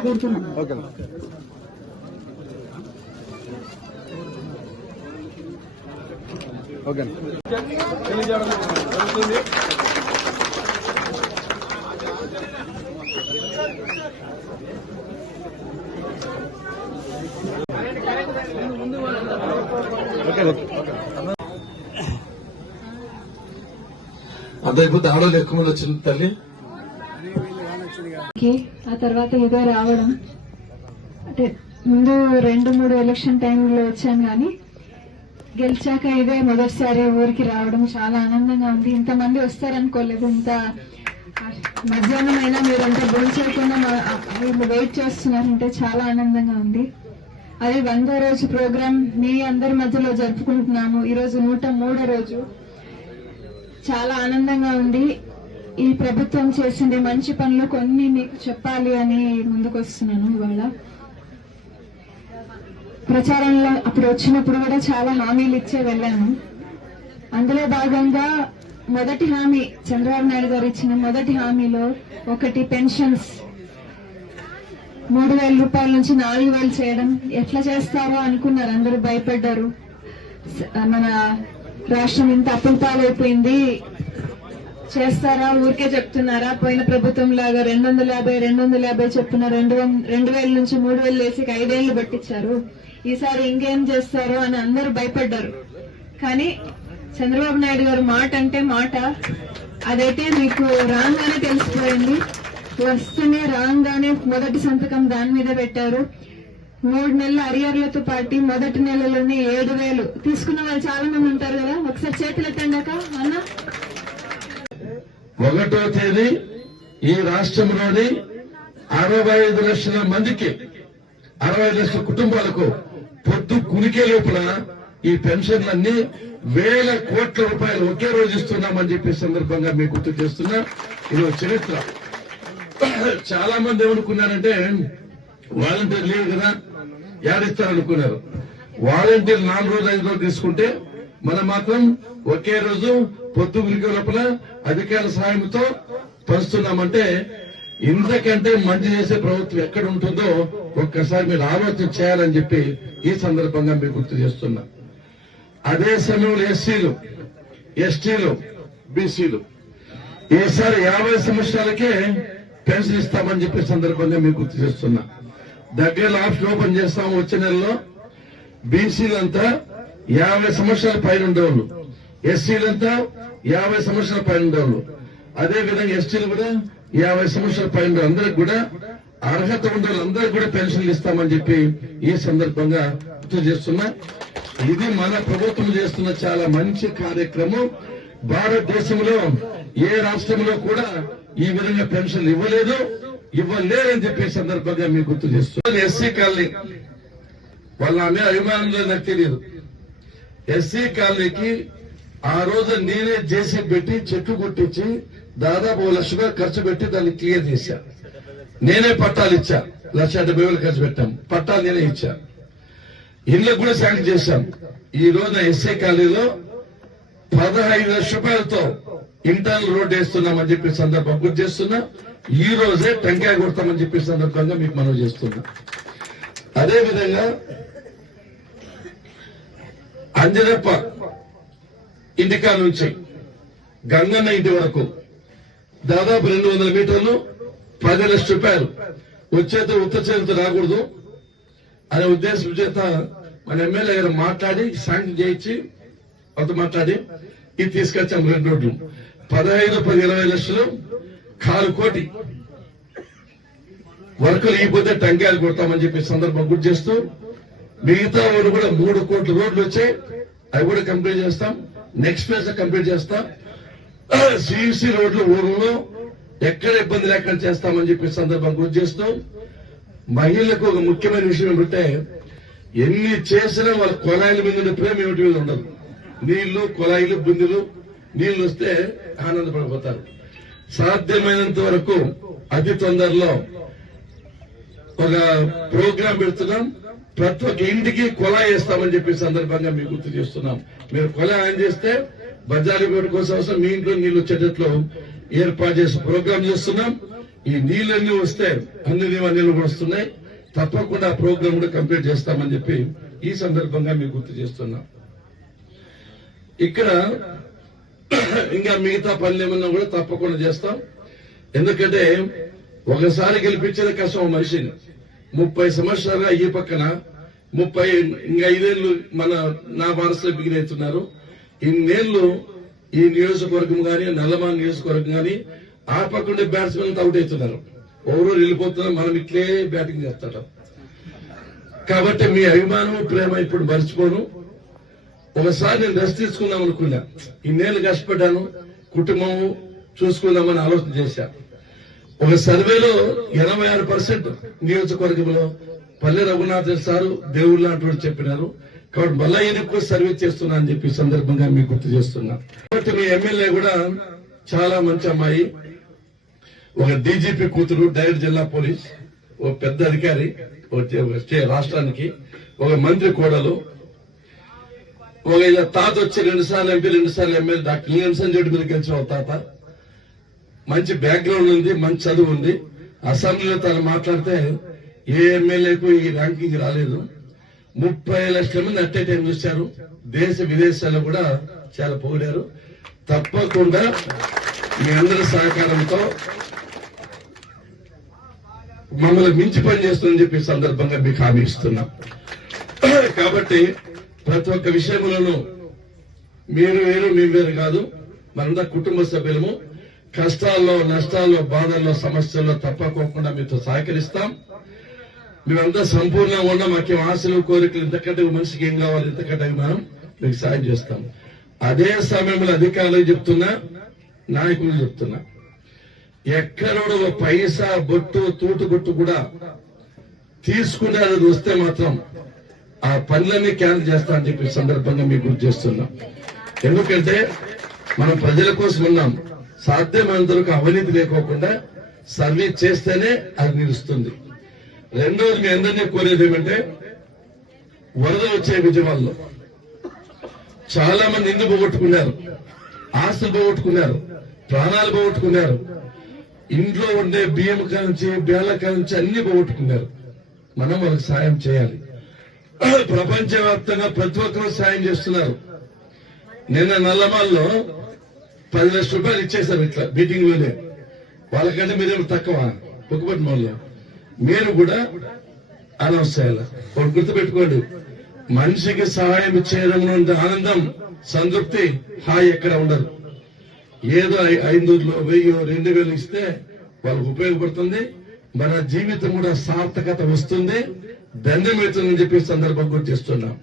కోరుతున్నాం okay okay తెలియజేయడం జరుగుతుంది అంత ఆడవాళ్ళు ఎక్కువ మంది వచ్చింది తల్లి. కి ఆ తర్వాత ఇదే రావడం. అంటే ముందు రెండు మూడు ఎలక్షన్ టైంలో వచ్చాను కానీ గెలిచాక ఇదే మొదటిసారి ఊరికి రావడం చాలా ఆనందంగా ఉంది. ఇంతమంది వస్తారనుకోలేదు. ఇంత మధ్యాహ్నం అయినా మీరంతా భోజనం చేయకుండా వీళ్ళు వెయిట్ చేస్తున్నారంటే చాలా ఆనందంగా ఉంది. అది వందో రోజు ప్రోగ్రామ్ మీ అందరి మధ్యలో జరుపుకుంటున్నాము. ఈరోజు నూట మూడో రోజు. చాలా ఆనందంగా ఉంది. ఈ ప్రభుత్వం చేసింది మంచి పనులు కొన్ని మీకు చెప్పాలి అని ముందుకు వస్తున్నాను ఇవాళ. ప్రచారంలో అప్పుడు వచ్చినప్పుడు కూడా చాలా హామీలు ఇచ్చే వెళ్ళాను. అందులో భాగంగా మొదటి హామీ చంద్రబాబు నాయుడు గారు ఇచ్చిన మొదటి హామీలో ఒకటి పెన్షన్స్. మూడు వేల రూపాయల నుంచి నాలుగు వేలు చేయడం. ఎట్లా చేస్తారో అనుకున్నారు. అందరూ భయపడ్డారు. మన రాష్ట్రం ఇంత అప్పుల పాలైపోయింది. చేస్తారా? ఊరికే చెప్తున్నారా? పోయిన ప్రభుత్వం లాగా రెండు వందల యాభై రెండు వందల యాభై చెప్తున్న రెండు రెండు వేల నుంచి మూడు వేలు వేసి ఐదేళ్ళు పట్టించారు. ఈసారి ఇంకేం చేస్తారో అని అందరూ భయపడ్డారు. కానీ చంద్రబాబు నాయుడు గారు మాట అంటే మాట. అదైతే మీకు రాగానే తెలిసిపోయింది వస్తూనే రాగానే మొదటి సంతకం దాని మీద పెట్టారు. మూడు నెలల అరియర్లతో పాటు మొదటి నెలలోనే ఏడు వేలు. తీసుకున్న వాళ్ళు చాలా మంది ఉంటారు కదా? ఒకసారి చేతులు ఎత్తండాక అన్న. ఒకటో తేదీ ఈ రాష్ట్రంలోని అరవై ఐదు లక్షల మందికి అరవై ఐదు లక్షల కుటుంబాలకు పొద్దు కునికే లోపల ఈ పెన్షన్లన్నీ వేల కోట్ల రూపాయలు ఒకే రోజు ఇస్తున్నామని చెప్పి సందర్భంగా మీకు గుర్తు చేస్తున్నా. ఇది చరిత్ర. చాలా మంది ఏమనుకున్నారంటే వాలంటీర్ లేవు కదా యాడిస్తారనుకున్నారు. వాలంటీర్ నాలుగు రోజులు ఐదు రోజులు తీసుకుంటే మనం మాత్రం ఒకే రోజు పొద్దు గురికి లోపల అధికారుల సహాయంతో పరుస్తున్నామంటే ఇంతకంటే మంచి చేసే ప్రభుత్వం ఎక్కడ ఉంటుందో ఒక్కసారి మీరు ఆలోచన చేయాలని చెప్పి ఈ సందర్భంగా మీకు గుర్తు చేస్తున్నా. అదే సమయంలో ఎస్సీలు ఎస్టీలు బీసీలు ఈసారి యాభై సంవత్సరాలకే పెన్షన్ ఇస్తామని చెప్పి సందర్భంగా మీకు గుర్తు చేస్తున్నా. దగ్గరలో ఆప్షన్ ఓపెన్ చేస్తాం వచ్చే నెలలో. బీసీలంతా యాభై సంవత్సరాల పైన ఉండేవాళ్ళు. ఎస్సీలంతా యాభై సంవత్సరాల పైన ఉండేవాళ్ళు అదే విధంగా ఎస్టీలు కూడా యాభై సంవత్సరాల పైన అందరికి కూడా అర్హత ఉండే వాళ్ళందరికీ కూడా పెన్షన్లు ఇస్తామని చెప్పి ఈ సందర్భంగా గుర్తు చేస్తున్నా. ఇది మన ప్రభుత్వం చేస్తున్న చాలా మంచి కార్యక్రమం. భారతదేశంలో ఏ రాష్ట్రంలో కూడా ఈ విధంగా పెన్షన్లు ఇవ్వలేదు ఇవ్వలేదని చెప్పే సందర్భంగా మీకు గుర్తు చేస్తున్నాను ఎస్సీ కాలనీ వాళ్ళ అనే అభిమానం లేదు నాకు తెలియదు. ఎస్సీ కాలనీకి ఆ రోజు నేనే జేసీ పెట్టి చెట్టు కొట్టించి దాదాపు ఓ లక్ష రూపాయలు ఖర్చు పెట్టి దాన్ని క్లియర్ చేశా. నేనే పట్టాలు ఇచ్చా. లక్ష డెబ్బై వేలు ఖర్చు పెట్టాం. పట్టాలు నేనే ఇచ్చా. ఇళ్ళకు కూడా శాంక్షన్ చేశాం. ఈ రోజున ఎస్ఐ కాలేజీలో పదహైదు లక్ష రూపాయలతో ఇంటర్నల్ రోడ్ వేస్తున్నామని చెప్పి సందర్భం గుర్తు చేస్తున్నా. ఈ రోజే టెంకాయ కొడతామని చెప్పి సందర్భంగా మీకు మనం చేస్తున్నా. అదే విధంగా అంజనప్ప ఇంటికా నుంచి. గంగన్న ఇంటి వరకు. దాదాపు రెండు వందల మీటర్లు పది లక్షల రూపాయలు వచ్చేతో ఉత్తర చేతితో రాకూడదు. అనే ఉద్దేశం చేత మన ఎమ్మెల్యే గారు మాట్లాడి శాంక్షన్ చేయించి వాళ్ళతో మాట్లాడి ఇది తీసుకొచ్చాం రెండు రోడ్లు. పదహైదు పది ఇరవై లక్షలు కారు కోటి. వర్కులు ఇకపోతే టంకాయలు కొడతామని చెప్పి సందర్భం గుర్తు చేస్తూ మిగతా వాళ్ళు కూడా మూడు కోట్ల రోడ్లు వచ్చాయి. అవి కూడా కంప్లీట్ చేస్తాం. నెక్స్ట్ ఫేజ్ కంప్లీట్ చేస్తాం. సిఇసి రోడ్లు ఊర్లో ఎక్కడ ఇబ్బంది లేకుండా చేస్తామని చెప్పి సందర్భం గుర్తు చేస్తూ మహిళలకు ఒక ముఖ్యమైన విషయం ఏమిటంటే ఎన్ని చేసినా వాళ్ళ కొలాయిల మీద ఉండే ప్రేమ ఏమిటి మీద ఉండదు. నీళ్ళు కొలాయిలు బుందెలు నీళ్ళు వస్తే ఆనందపడిపోతారు. సాధ్యమైనంత వరకు అతి తొందరలో ఒక ప్రోగ్రాం పెడుతున్నాం. ప్రతి ఒక్క ఇంటికి కొలాయి వేస్తామని చెప్పి సందర్భంగా మీకు గుర్తు చేస్తున్నాం. మీరు కొలాయి ఆన్ చేస్తే బజారీ కోటి కోసం అవసరం మీ ఇంట్లో నీళ్ళు వచ్చేటట్లు ఏర్పాటు చేసి ప్రోగ్రాం చేస్తున్నాం. ఈ నీళ్ళన్నీ వస్తే అన్ని నీళ్ళు కూడా వస్తున్నాయి. తప్పకుండా ఆ ప్రోగ్రామ్ కూడా కంప్లీట్ చేస్తామని చెప్పి ఈ సందర్భంగా మీకు గుర్తు చేస్తున్నాం. ఇక్కడ ఇంకా మిగతా పనులు ఏమన్నా కూడా తప్పకుండా చేస్తాం. ఎందుకంటే ఒకసారి గెలిపించేది కష్టం మనిషిని. ముప్పై సంవత్సరాలుగా ఈ పక్కన ముప్పై ఇంకా ఐదేళ్ళు మన నా వారసులు బిగినవుతున్నారు ఇన్నేళ్ళు ఈ నియోజకవర్గం కానీ నల్లమాన్ నియోజకవర్గం కానీ ఆ పక్కనే బ్యాట్స్మెన్ అవుట్ అవుతున్నారు. ఎవరు వెళ్ళిపోతున్నారు మనం ఇట్లే బ్యాటింగ్ చేస్తాం కాబట్టి మీ అభిమానం ప్రేమ ఇప్పుడు మర్చిపోను. ఒకసారి నేను రెస్ట్ తీసుకుందాం అనుకున్నా. ఇన్నేళ్ళు కష్టపడ్డాను కుటుంబం చూసుకుందామని ఆలోచన చేశా. ఒక సర్వేలో ఎనభై ఆరు పర్సెంట్ నియోజకవర్గంలో పల్లె రఘునాథ్ సారు దేవుళ్ళు లాంటి చెప్పినారు. కాబట్టి మళ్ళా ఈయనకు సర్వే చేస్తున్నా అని చెప్పి సందర్భంగా మీకు గుర్తు చేస్తున్నా. కాబట్టి మీ ఎమ్మెల్యే కూడా చాలా మంచి అమ్మాయి. ఒక డీజీపీ కూతురు డైరెక్ట్ జిల్లా పోలీస్ ఒక పెద్ద అధికారి ఒక స్టే- రాష్ట్రానికి ఒక మంత్రి కోడలు ఒక తాత వచ్చి రెండు సార్లు ఎంపీ రెండు సార్లు ఎమ్మెల్యే డాక్టర్ లింగన్ రెడ్డి మీద గెలిచిన తాత. మంచి బ్యాక్గ్రౌండ్ ఉంది మంచి చదువు ఉంది. అసెంబ్లీలో తను మాట్లాడితే ఏ ఎమ్మెల్యేకు ఈ ర్యాంకింగ్ రాలేదు. ముప్పై లక్షల మంది అట్టే టైం చూశారు. దేశ విదేశాల్లో కూడా చాలా పొగిడారు. తప్పకుండా మీ అందరి సహకారంతో మమ్మల్ని మించి పని చేస్తుందని చెప్పి సందర్భంగా మీకు హామీ ఇస్తున్నాం. కాబట్టి ప్రతి ఒక్క విషయంలోనూ మీరు వేరు మేము వేరు కాదు. మనంతా కుటుంబ సభ్యులము. కష్టాల్లో నష్టాల్లో బాధల్లో సమస్యల్లో తప్పకోకుండా మీతో సహకరిస్తాం. మేమంతా సంపూర్ణంగా ఉన్నాం. మాకేం ఆశలు కోరికలు ఇంతకంటే మనిషికి ఏం కావాలి ఇంతకంటే మనం మీకు సాయం చేస్తాం. అదే సమయంలో అధికారులకు చెప్తున్నా నాయకులు చెప్తున్నా. ఎక్కడ ఒక పైసా బొట్టు తూటు బొట్టు కూడా తీసుకునే అది వస్తే మాత్రం ఆ పనులన్నీ క్యాన్సిల్ చేస్తా అని చెప్పి సందర్భంగా మీకు గుర్తు చేస్తున్నాం. ఎందుకంటే మనం ప్రజల కోసం ఉన్నాం. సాధ్యమైనంత వరకు అవినీతి లేకోకుండా సర్వీస్ చేస్తేనే అది నిలుస్తుంది. రెండోది మీ అందరినీ కోరేది ఏమంటే వరద వచ్చే విజయవాడలో చాలా మంది ఇందు పోగొట్టుకున్నారు ఆస్తులు పోగొట్టుకున్నారు ప్రాణాలు పోగొట్టుకున్నారు ఇంట్లో ఉండే బియ్యం కాంచి బేల కాంచి అన్ని పోగొట్టుకున్నారు. మనం వాళ్ళకి సాయం చేయాలి. ప్రపంచవ్యాప్తంగా ప్రతి ఒక్కరూ సాయం చేస్తున్నారు. నిన్న నల్లమాల్లో పది లక్షల రూపాయలు ఇచ్చేశారు ఇట్లా మీటింగ్లోనే. వాళ్ళకంటే మీరేమో తక్కువ? ఒక్కపట్టి వాళ్ళు మీరు కూడా అనౌన్స్ చేయాలి. ఒకటి గుర్తుపెట్టుకోండి. మనిషికి సహాయం చేయడం ఆనందం సంతృప్తి హాయి ఎక్కడ ఉండదు. ఏదో ఐదులో ఐదు వెయ్యి రెండు వేలు ఇస్తే వాళ్ళకు ఉపయోగపడుతుంది. మన జీవితం కూడా సార్థకత వస్తుంది. దండం అవుతుందని చెప్పి సందర్భం గుర్తిస్తున్నాం